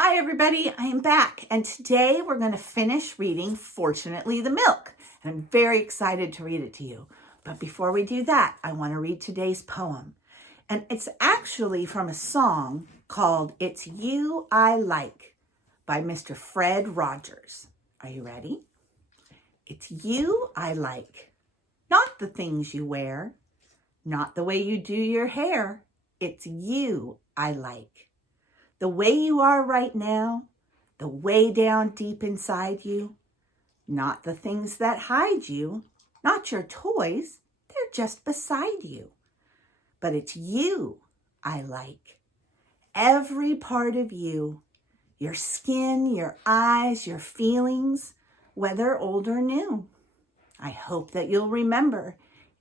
Hi everybody, I am back and today we're going to finish reading Fortunately the Milk. And I'm very excited to read it to you. But before we do that, I want to read today's poem. And it's actually from a song called It's You I Like by Mr. Fred Rogers. Are you ready? It's you I like, not the things you wear, not the way you do your hair. It's you I like. The way you are right now, the way down deep inside you, not the things that hide you, not your toys, they're just beside you. But it's you I like. Every part of you, your skin, your eyes, your feelings, whether old or new. I hope that you'll remember,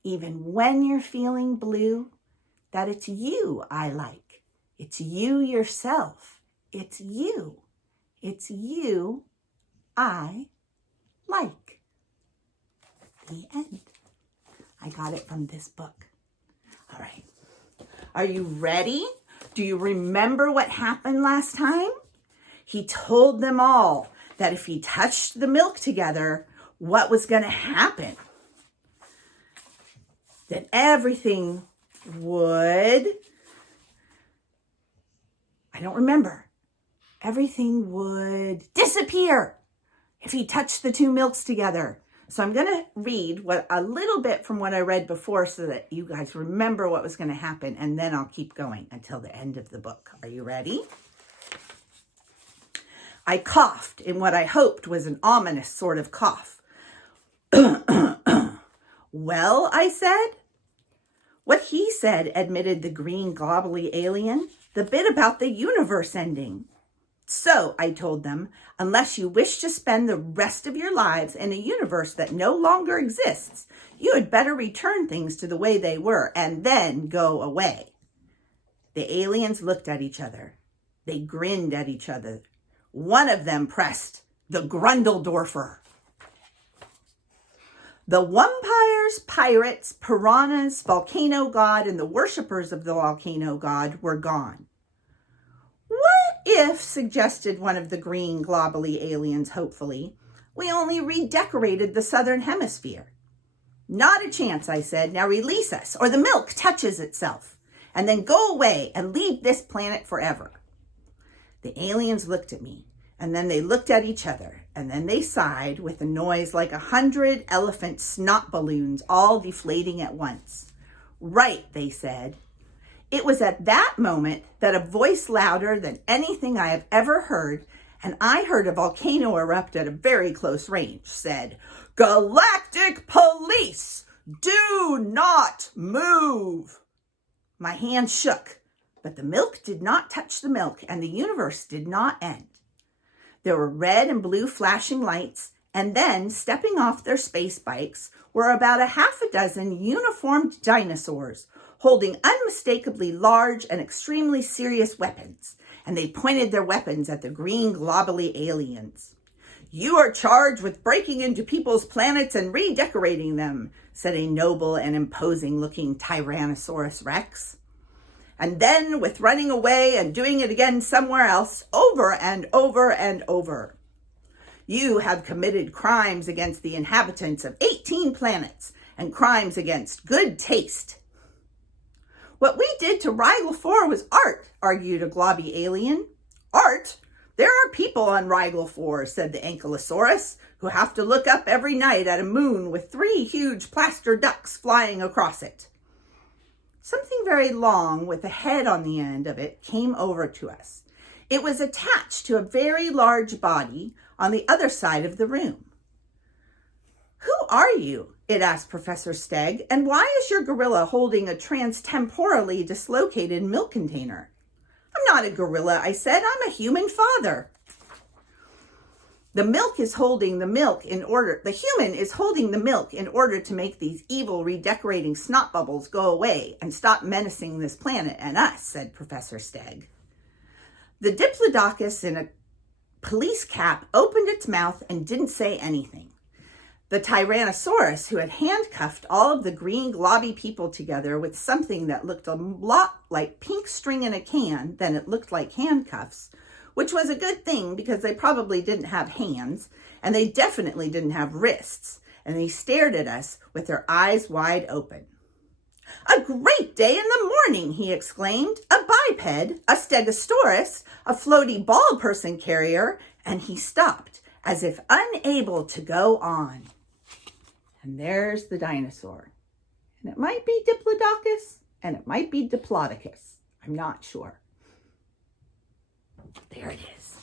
even when you're feeling blue, that it's you I like. It's you yourself. It's you. It's you I like. The end. I got it from this book. All right. Are you ready? Do you remember what happened last time? He told them all that if he touched the milk together, what was going to happen? That everything would... I don't remember. Everything would disappear if he touched the two milks together. So I'm going to read a little bit from what I read before so that you guys remember what was going to happen, and then I'll keep going until the end of the book. Are you ready? I coughed in what I hoped was an ominous sort of cough. Well, I said. What he said, admitted the green globbly alien. The bit about the universe ending. So, I told them, unless you wish to spend the rest of your lives in a universe that no longer exists, you had better return things to the way they were and then go away. The aliens looked at each other. They grinned at each other. One of them pressed the Grundledorfer. The umpires, pirates, piranhas, volcano god, and the worshippers of the volcano god were gone. What if, suggested one of the green globally aliens hopefully, we only redecorated the southern hemisphere? Not a chance, I said. Now release us, or the milk touches itself, and then go away and leave this planet forever. The aliens looked at me, and then they looked at each other, and then they sighed with a noise like 100 elephant snot balloons all deflating at once. Right, they said. It was at that moment that a voice louder than anything I have ever heard, and I heard a volcano erupt at a very close range, said, "Galactic Police, do not move!" My hand shook, but the milk did not touch the milk, and the universe did not end. There were red and blue flashing lights, and then, stepping off their space bikes, were about a half a dozen uniformed dinosaurs, holding unmistakably large and extremely serious weapons, and they pointed their weapons at the green globally aliens. "You are charged with breaking into people's planets and redecorating them," said a noble and imposing-looking Tyrannosaurus Rex. "And then with running away and doing it again somewhere else, over and over and over. You have committed crimes against the inhabitants of 18 planets and crimes against good taste." "What we did to Rigel 4 was art," argued a globby alien. "Art? There are people on Rigel 4, said the Ankylosaurus, "who have to look up every night at a moon with 3 huge plaster ducks flying across it." Something very long with a head on the end of it came over to us. It was attached to a very large body on the other side of the room. "Who are you?" it asked Professor Stegg, "and why is your gorilla holding a transtemporally dislocated milk container?" "I'm not a gorilla," I said. "I'm a human father." The human is holding the milk in order to make these evil redecorating snot bubbles go away and stop menacing this planet and us, said Professor Stegg. The Diplodocus in a police cap opened its mouth and didn't say anything. The Tyrannosaurus, who had handcuffed all of the green globby people together with something that looked a lot like pink string in a can, then it looked like handcuffs, which was a good thing because they probably didn't have hands, and they definitely didn't have wrists, and they stared at us with their eyes wide open. "A great day in the morning," he exclaimed. "A biped, a stegosaurus, a floaty ball person carrier," and he stopped as if unable to go on. And there's the dinosaur. And it might be Diplodocus and it might be Diplodocus. I'm not sure. There it is.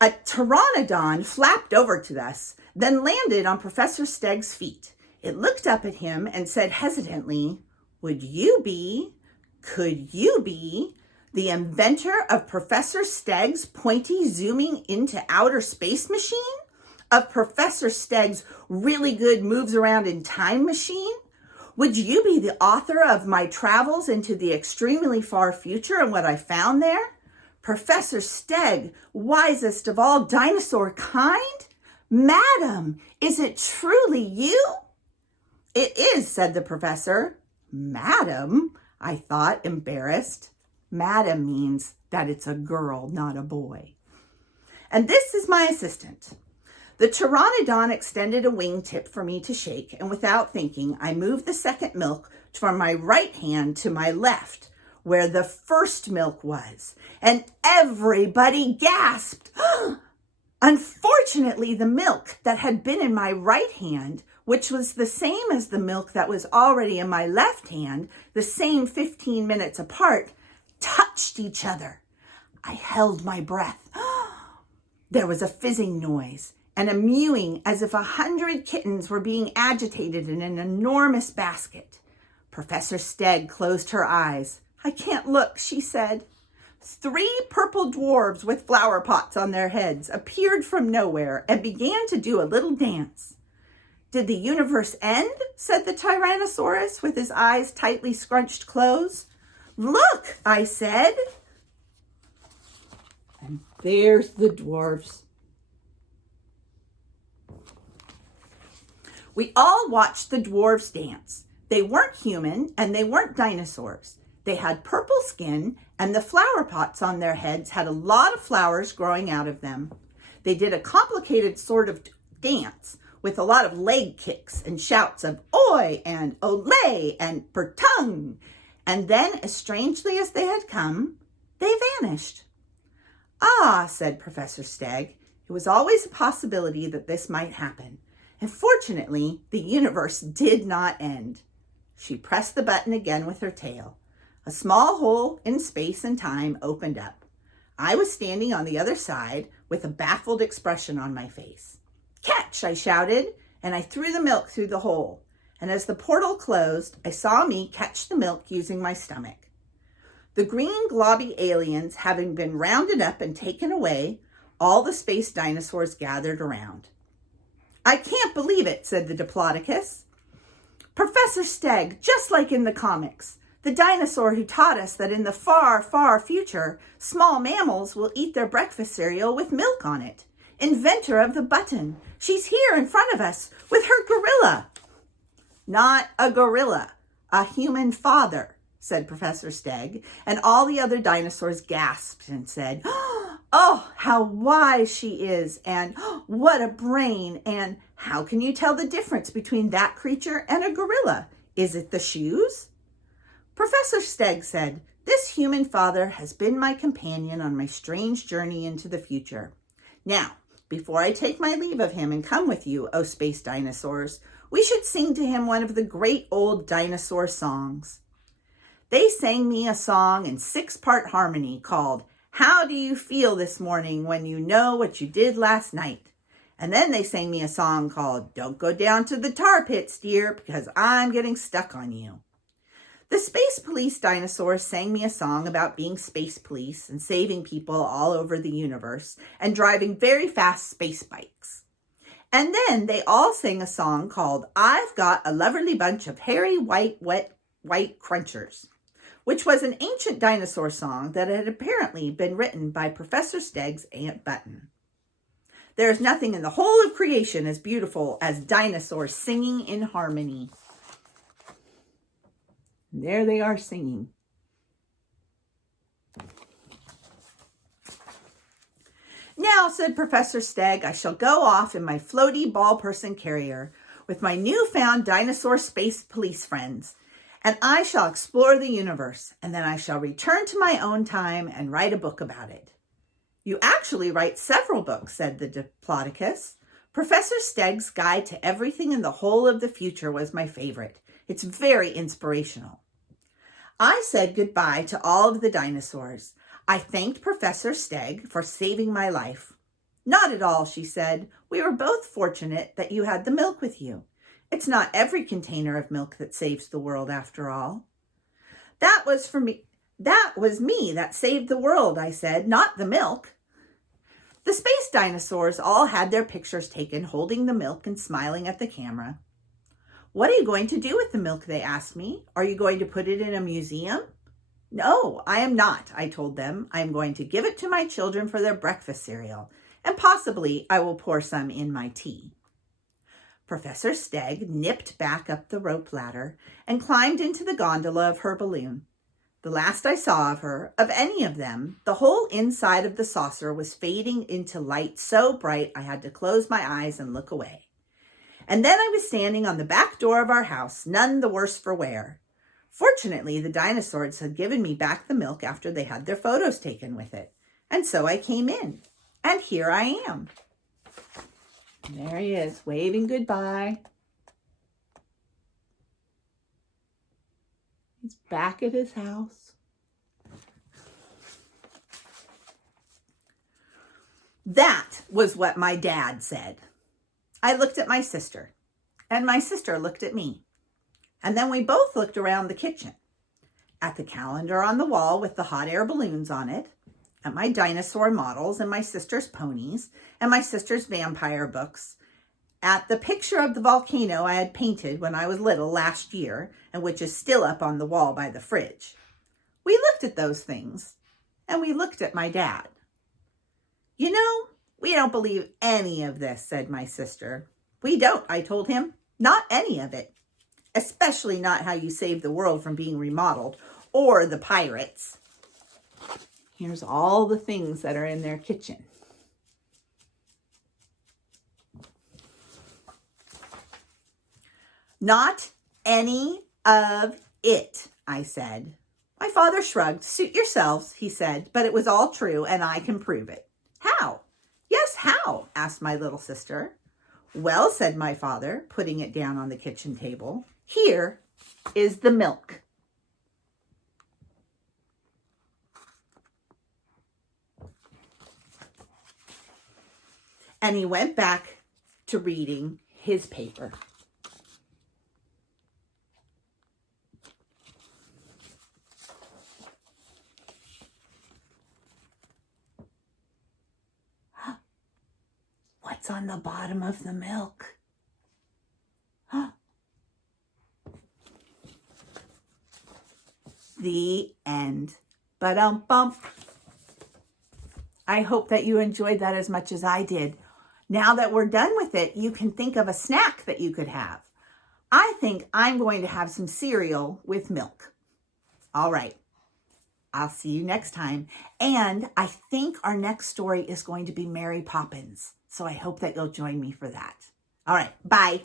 A pteranodon flapped over to us, then landed on Professor Stegg's feet. It looked up at him and said hesitantly, could you be the inventor of Professor Stegg's pointy zooming into outer space machine? Of Professor Stegg's really good moves around in time machine? Would you be the author of my travels into the extremely far future and what I found there? Professor Stegg, wisest of all dinosaur kind? Madam, is it truly you? It is, said the professor. Madam, I thought, embarrassed. Madam means that it's a girl, not a boy. And this is my assistant. The pteranodon extended a wingtip for me to shake, and without thinking, I moved the second milk from my right hand to my left, where the first milk was, and everybody gasped. Unfortunately, the milk that had been in my right hand, which was the same as the milk that was already in my left hand, the same 15 minutes apart, touched each other. I held my breath. There was a fizzing noise and a mewing as if 100 kittens were being agitated in an enormous basket. Professor Stegg closed her eyes. I can't look, she said. 3 purple dwarves with flower pots on their heads appeared from nowhere and began to do a little dance. Did the universe end? Said the Tyrannosaurus with his eyes tightly scrunched closed. Look, I said. And there's the dwarves. We all watched the dwarves dance. They weren't human and they weren't dinosaurs. They had purple skin and the flower pots on their heads had a lot of flowers growing out of them. They did a complicated sort of dance with a lot of leg kicks and shouts of oi and olé and pertung. And then, as strangely as they had come, they vanished. Ah, said Professor Stegg, it was always a possibility that this might happen. And fortunately, the universe did not end. She pressed the button again with her tail. A small hole in space and time opened up. I was standing on the other side with a baffled expression on my face. Catch, I shouted, and I threw the milk through the hole. And as the portal closed, I saw me catch the milk using my stomach. The green globby aliens having been rounded up and taken away, all the space dinosaurs gathered around. I can't believe it, said the Diplodocus. Professor Stegg, just like in the comics, the dinosaur who taught us that in the far, far future, small mammals will eat their breakfast cereal with milk on it. Inventor of the button. She's here in front of us with her gorilla. Not a gorilla, a human father, said Professor Stegg, and all the other dinosaurs gasped and said, oh, how wise she is, and what a brain, and how can you tell the difference between that creature and a gorilla? Is it the shoes? Professor Stegg said, this human father has been my companion on my strange journey into the future. Now, before I take my leave of him and come with you, O space dinosaurs, we should sing to him one of the great old dinosaur songs. They sang me a song in 6-part harmony called How Do You Feel This Morning When You Know What You Did Last Night? And then they sang me a song called Don't Go Down to the Tar Pits, Dear, because I'm getting stuck on you. The Space Police dinosaurs sang me a song about being space police and saving people all over the universe and driving very fast space bikes. And then they all sang a song called I've Got a Lovely Bunch of Hairy White Crunchers, which was an ancient dinosaur song that had apparently been written by Professor Stegg's Aunt Button. There is nothing in the whole of creation as beautiful as dinosaurs singing in harmony. And there they are singing. Now, said Professor Stegg, I shall go off in my floaty ball person carrier with my newfound dinosaur space police friends, and I shall explore the universe, and then I shall return to my own time and write a book about it. You actually write several books, said the Diplodocus. Professor Stegg's Guide to Everything in the Whole of the Future was my favorite. It's very inspirational. I said goodbye to all of the dinosaurs. I thanked Professor Stegg for saving my life. Not at all, she said. We were both fortunate that you had the milk with you. It's not every container of milk that saves the world after all. That was me that saved the world, I said, not the milk. The space dinosaurs all had their pictures taken holding the milk and smiling at the camera. What are you going to do with the milk, they asked me. Are you going to put it in a museum? No, I am not, I told them. I am going to give it to my children for their breakfast cereal, and possibly I will pour some in my tea. Professor Stegg nipped back up the rope ladder and climbed into the gondola of her balloon. The last I saw of her, of any of them, the whole inside of the saucer was fading into light so bright I had to close my eyes and look away. And then I was standing on the back door of our house, none the worse for wear. Fortunately, the dinosaurs had given me back the milk after they had their photos taken with it. And so I came in. And here I am. And there he is, waving goodbye. He's back at his house. That was what my dad said. I looked at my sister, and my sister looked at me. And then we both looked around the kitchen, at the calendar on the wall with the hot air balloons on it, at my dinosaur models and my sister's ponies and my sister's vampire books, at the picture of the volcano I had painted when I was little last year and which is still up on the wall by the fridge. We looked at those things, and we looked at my dad. You know, we don't believe any of this, said my sister. We don't, I told him. Not any of it. Especially not how you saved the world from being remodeled or the pirates. Here's all the things that are in their kitchen. Not any of it, I said. My father shrugged. Suit yourselves, he said, but it was all true and I can prove it. How? Yes, how? Asked my little sister. Well, said my father, putting it down on the kitchen table. Here is the milk. And he went back to reading his paper. What's on the bottom of the milk? The end. Ba-dum-bum. I hope that you enjoyed that as much as I did. Now that we're done with it, you can think of a snack that you could have. I think I'm going to have some cereal with milk. All right. I'll see you next time. And I think our next story is going to be Mary Poppins. So I hope that you'll join me for that. All right. Bye.